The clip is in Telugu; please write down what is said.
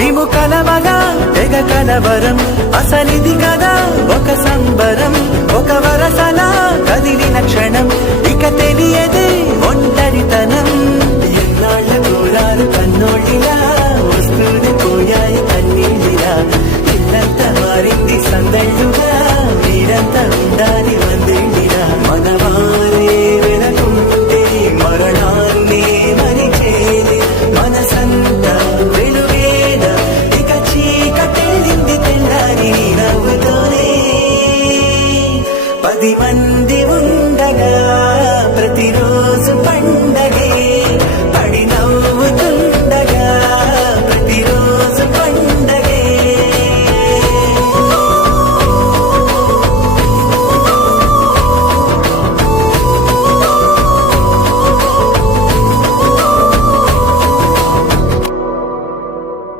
మేము కలవగా తెగ కలవరం, అసలిది కదా ఒక సంబరం, ఒక వరసలా కదిలిన క్షణం, ఇక తెలియదే